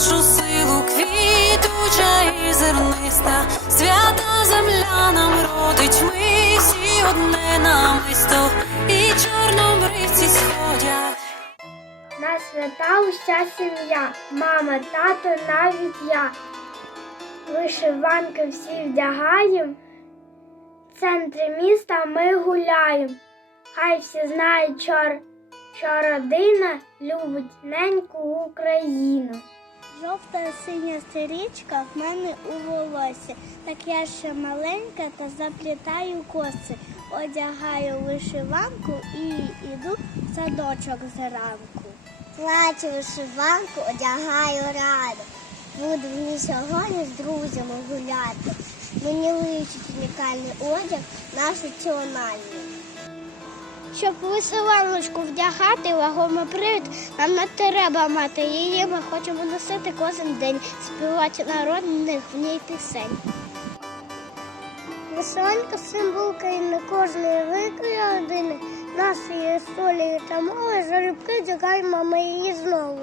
нашу силу квітуча і зерниста, свята земля нам родить, ми всі одне намисто, і чорнобривці сходять. На свята уся сім'я, мама, тато, навіть я. Вишиванки всі вдягаєм, в центрі міста ми гуляємо. Хай всі знають, що, що родина любить неньку Україну. Жовта синя стрічка в мене у волосі, так я ще маленька та заплітаю коси, одягаю вишиванку і йду в садочок зранку. Плачу вишиванку, одягаю раду. Буду ній сьогодні з друзями гуляти. Мені личить унікальний одяг наш національний. Щоб вишиваночку вдягати, вагомий привід, нам не треба мати її. Ми хочемо носити кожен день, співати народних в ній пісень. Вишиванка символ країни кожної великої родини, нашої історії та мови, залюбки вдягаємо ми її знову.